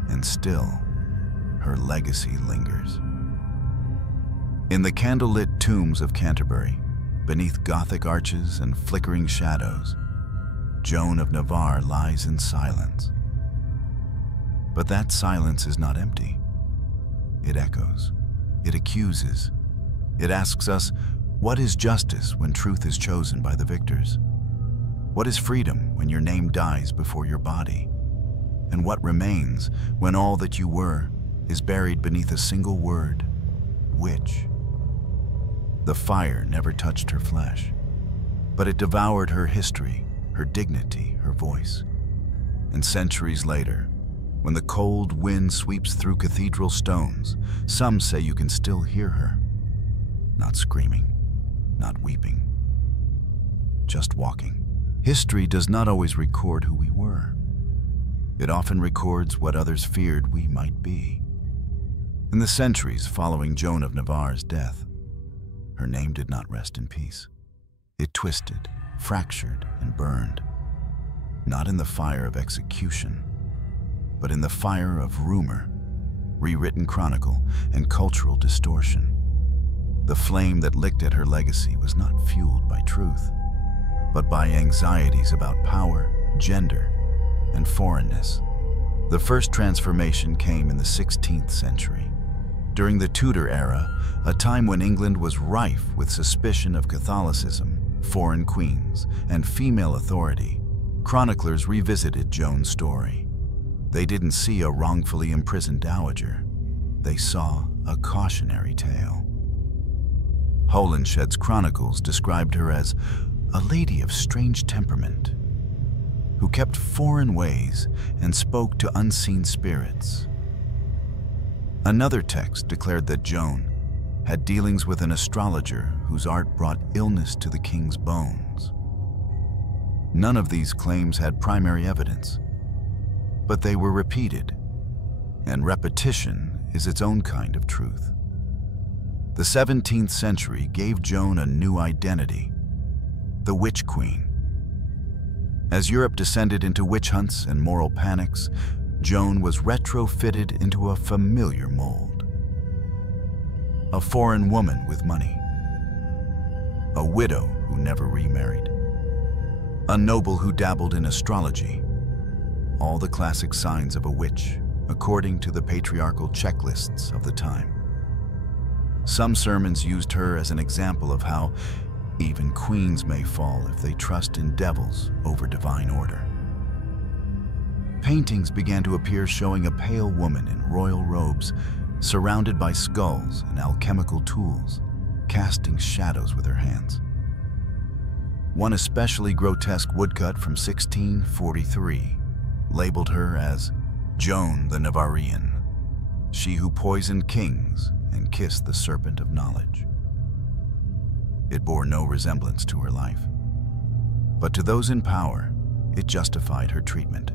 and still, her legacy lingers. In the candlelit tombs of Canterbury, beneath Gothic arches and flickering shadows, Joan of Navarre lies in silence. But that silence is not empty. It echoes. It accuses. It asks us, what is justice when truth is chosen by the victors? What is freedom when your name dies before your body? And what remains when all that you were is buried beneath a single word, witch? The fire never touched her flesh, but it devoured her history, her dignity, her voice. And centuries later, when the cold wind sweeps through cathedral stones, some say you can still hear her, not screaming, not weeping, just walking. History does not always record who we were. It often records what others feared we might be. In the centuries following Joan of Navarre's death, her name did not rest in peace. It twisted, fractured, and burned, not in the fire of execution, but in the fire of rumor, rewritten chronicle, and cultural distortion. The flame that licked at her legacy was not fueled by truth, but by anxieties about power, gender, and foreignness. The first transformation came in the 16th century. During the Tudor era, a time when England was rife with suspicion of Catholicism, foreign queens, and female authority, chroniclers revisited Joan's story. They didn't see a wrongfully imprisoned dowager. They saw a cautionary tale. Holinshed's chronicles described her as a lady of strange temperament, who kept foreign ways and spoke to unseen spirits. Another text declared that Joan had dealings with an astrologer whose art brought illness to the king's bones. None of these claims had primary evidence, but they were repeated, and repetition is its own kind of truth. The 17th century gave Joan a new identity, the Witch Queen. As Europe descended into witch hunts and moral panics, Joan was retrofitted into a familiar mold. A foreign woman with money, a widow who never remarried, a noble who dabbled in astrology, all the classic signs of a witch, according to the patriarchal checklists of the time. Some sermons used her as an example of how even queens may fall if they trust in devils over divine order. Paintings began to appear showing a pale woman in royal robes, surrounded by skulls and alchemical tools, casting shadows with her hands. One especially grotesque woodcut from 1643 labeled her as Joan the Navarrian, she who poisoned kings and kissed the serpent of knowledge. It bore no resemblance to her life, but to those in power, it justified her treatment.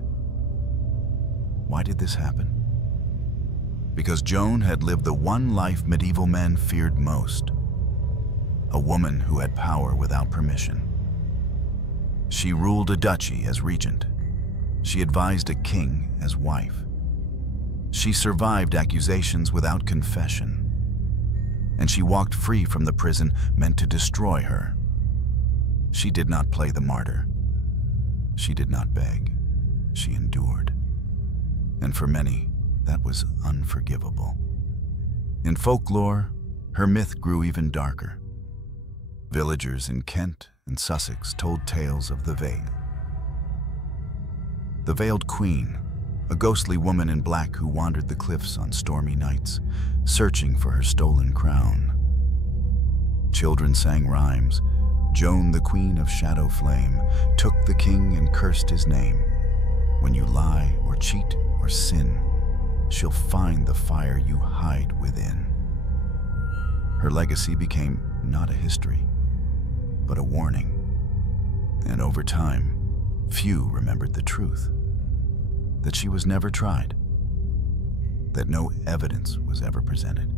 Why did this happen? Because Joan had lived the one life medieval men feared most, a woman who had power without permission. She ruled a duchy as regent. She advised a king as wife. She survived accusations without confession. And she walked free from the prison meant to destroy her. She did not play the martyr. She did not beg. She endured. And for many, that was unforgivable. In folklore, her myth grew even darker. Villagers in Kent and Sussex told tales of the Veil. The Veiled Queen, a ghostly woman in black who wandered the cliffs on stormy nights, searching for her stolen crown. Children sang rhymes. Joan, the queen of shadow flame, took the king and cursed his name. When you lie or cheat or sin, she'll find the fire you hide within. Her legacy became not a history, but a warning. And over time, few remembered the truth, that she was never tried, that no evidence was ever presented,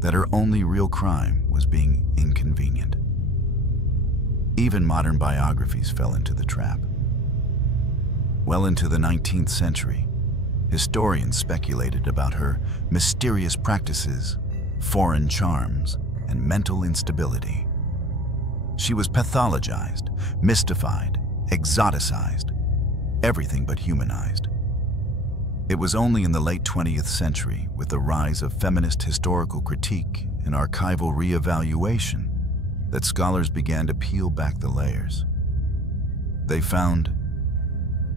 that her only real crime was being inconvenient. Even modern biographies fell into the trap. Well into the 19th century, Historians speculated about her mysterious practices, foreign charms, and mental instability. She was pathologized, mystified, exoticized, everything but humanized. It was only in the late 20th century, with the rise of feminist historical critique and archival reevaluation, that scholars began to peel back the layers. They found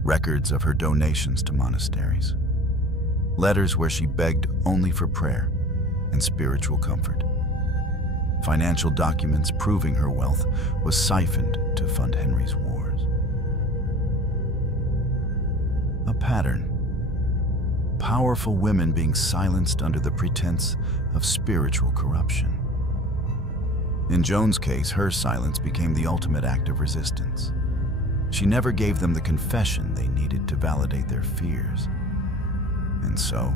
records of her donations to monasteries, letters where she begged only for prayer and spiritual comfort, financial documents proving her wealth was siphoned to fund Henry's wars. A pattern. Powerful women being silenced under the pretense of spiritual corruption. In Joan's case, her silence became the ultimate act of resistance. She never gave them the confession they needed to validate their fears. And so,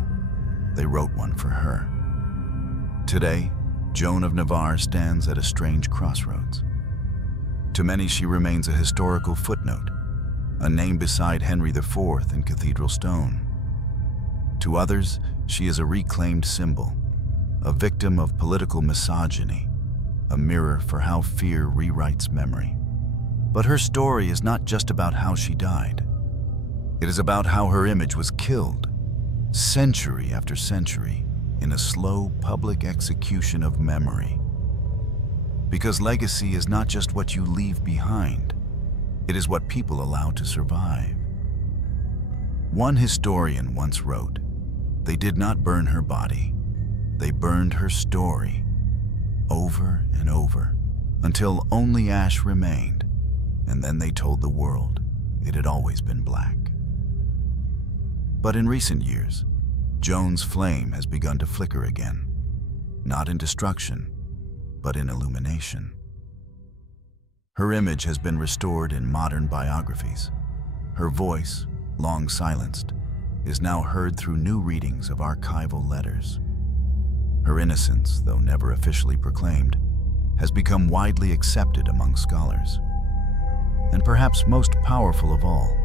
they wrote one for her. Today, Joan of Navarre stands at a strange crossroads. To many, she remains a historical footnote, a name beside Henry IV in cathedral stone. To others, she is a reclaimed symbol, a victim of political misogyny, a mirror for how fear rewrites memory. But her story is not just about how she died. It is about how her image was killed, century after century, in a slow public execution of memory. Because legacy is not just what you leave behind, it is what people allow to survive. One historian once wrote, "They did not burn her body, they burned her story, over and over, until only ash remained, and then they told the world it had always been black." But in recent years, Joan's flame has begun to flicker again, not in destruction, but in illumination. Her image has been restored in modern biographies. Her voice, long silenced, is now heard through new readings of archival letters. Her innocence, though never officially proclaimed, has become widely accepted among scholars. And perhaps most powerful of all,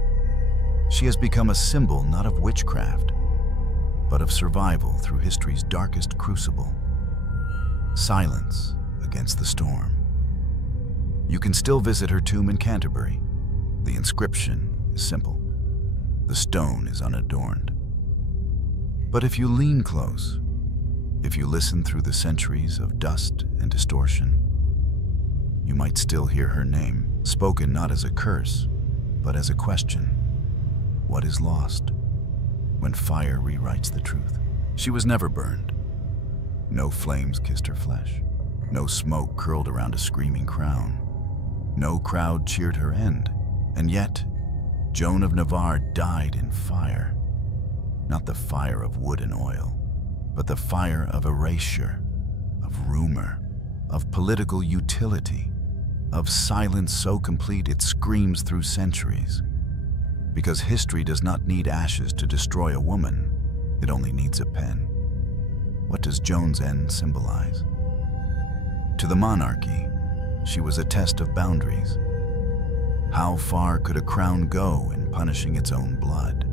she has become a symbol not of witchcraft, but of survival through history's darkest crucible. Silence against the storm. You can still visit her tomb in Canterbury. The inscription is simple. The stone is unadorned. But if you lean close, if you listen through the centuries of dust and distortion, you might still hear her name, spoken not as a curse, but as a question. What is lost when fire rewrites the truth? She was never burned. No flames kissed her flesh. No smoke curled around a screaming crown. No crowd cheered her end. And yet, Joan of Navarre died in fire. Not the fire of wood and oil, but the fire of erasure, of rumor, of political utility, of silence so complete it screams through centuries. Because history does not need ashes to destroy a woman, it only needs a pen. What does Joan's end symbolize? To the monarchy, she was a test of boundaries. How far could a crown go in punishing its own blood?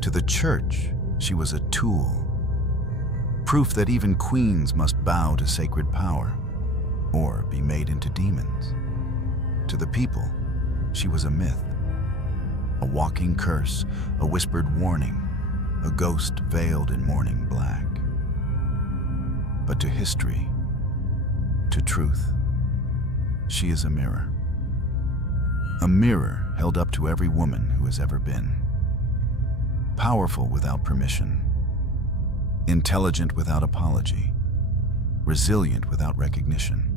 To the church, she was a tool, proof that even queens must bow to sacred power or be made into demons. To the people, she was a myth, a walking curse, a whispered warning, a ghost veiled in mourning black. But to history, to truth, she is a mirror. A mirror held up to every woman who has ever been. Powerful without permission, intelligent without apology, resilient without recognition.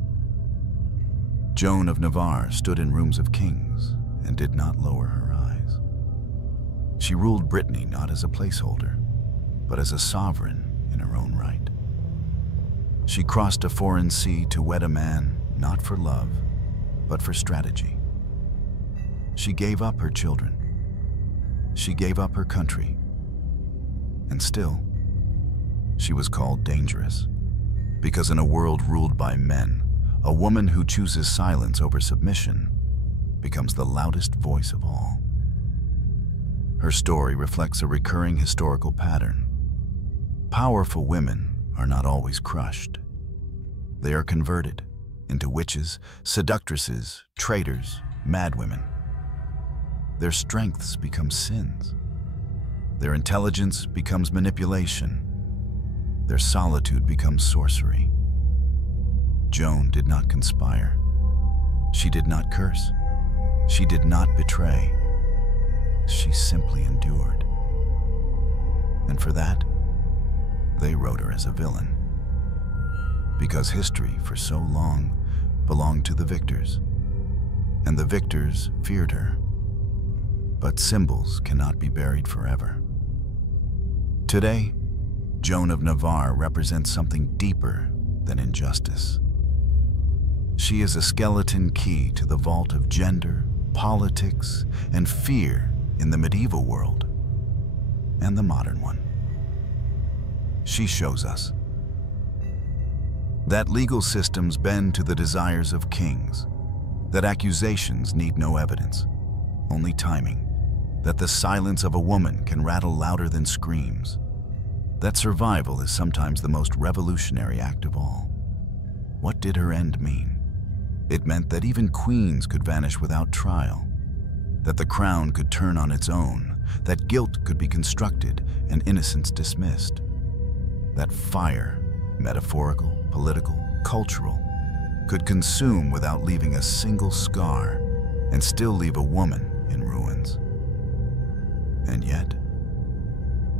Joan of Navarre stood in rooms of kings and did not lower her eyes. She ruled Brittany not as a placeholder, but as a sovereign in her own right. She crossed a foreign sea to wed a man not for love, but for strategy. She gave up her children. She gave up her country. And still, she was called dangerous, because in a world ruled by men, a woman who chooses silence over submission becomes the loudest voice of all. Her story reflects a recurring historical pattern. Powerful women are not always crushed. They are converted into witches, seductresses, traitors, madwomen. Their strengths become sins. Their intelligence becomes manipulation. Their solitude becomes sorcery. Joan did not conspire. She did not curse. She did not betray. She simply endured. And for that, they wrote her as a villain. Because history, for so long, belonged to the victors, and the victors feared her. But symbols cannot be buried forever. Today, Joan of Navarre represents something deeper than injustice. She is a skeleton key to the vault of gender, politics, and fear in the medieval world and the modern one. She shows us that legal systems bend to the desires of kings, that accusations need no evidence, only timing, that the silence of a woman can rattle louder than screams, that survival is sometimes the most revolutionary act of all. What did her end mean? It meant that even queens could vanish without trial, that the crown could turn on its own, that guilt could be constructed and innocence dismissed, that fire, metaphorical, political, cultural, could consume without leaving a single scar and still leave a woman in ruins. And yet,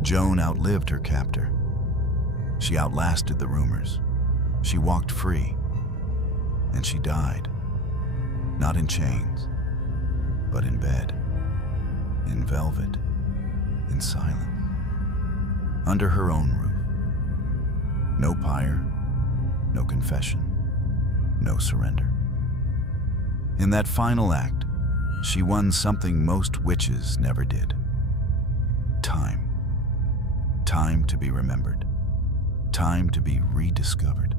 Joan outlived her captor. She outlasted the rumors. She walked free, and she died, not in chains, but in bed, in velvet, in silence, under her own roof. No pyre, no confession, no surrender. In that final act, she won something most witches never did. Time. Time to be remembered. Time to be rediscovered.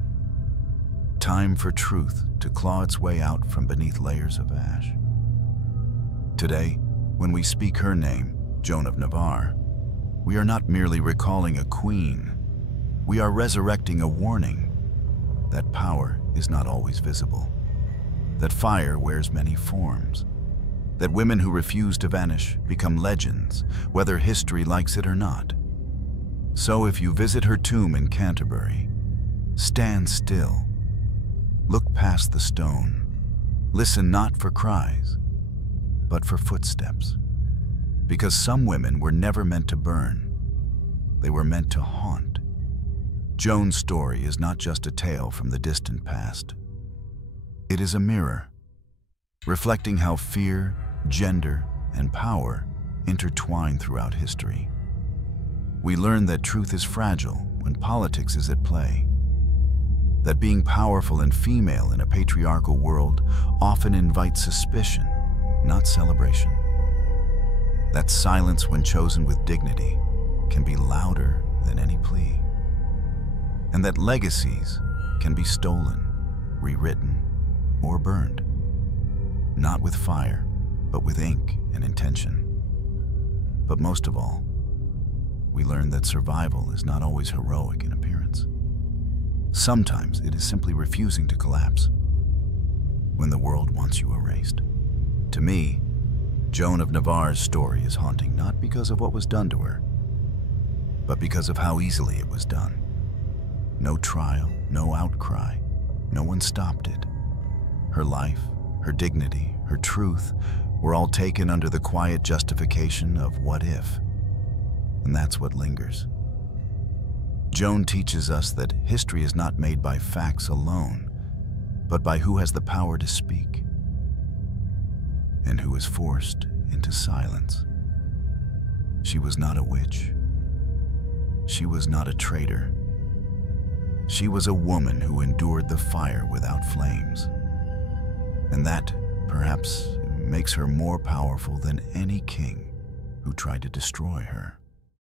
Time for truth to claw its way out from beneath layers of ash. Today, when we speak her name, Joan of Navarre, we are not merely recalling a queen. We are resurrecting a warning that power is not always visible, that fire wears many forms, that women who refuse to vanish become legends, whether history likes it or not. So if you visit her tomb in Canterbury, stand still, look past the stone, listen not for cries, but for footsteps. Because some women were never meant to burn, they were meant to haunt. Joan's story is not just a tale from the distant past. It is a mirror, reflecting how fear, gender, and power intertwine throughout history. We learn that truth is fragile when politics is at play, that being powerful and female in a patriarchal world often invites suspicion, not celebration, that silence when chosen with dignity can be louder than any plea, and that legacies can be stolen, rewritten, or burned, not with fire, but with ink and intention. But most of all, we learn that survival is not always heroic in appearance. Sometimes it is simply refusing to collapse when the world wants you erased. To me, Joan of Navarre's story is haunting not because of what was done to her, but because of how easily it was done. No trial, no outcry, no one stopped it. Her life, her dignity, her truth were all taken under the quiet justification of what if. And that's what lingers. Joan teaches us that history is not made by facts alone, but by who has the power to speak and who is forced into silence. She was not a witch. She was not a traitor. She was a woman who endured the fire without flames. And that, perhaps, makes her more powerful than any king who tried to destroy her.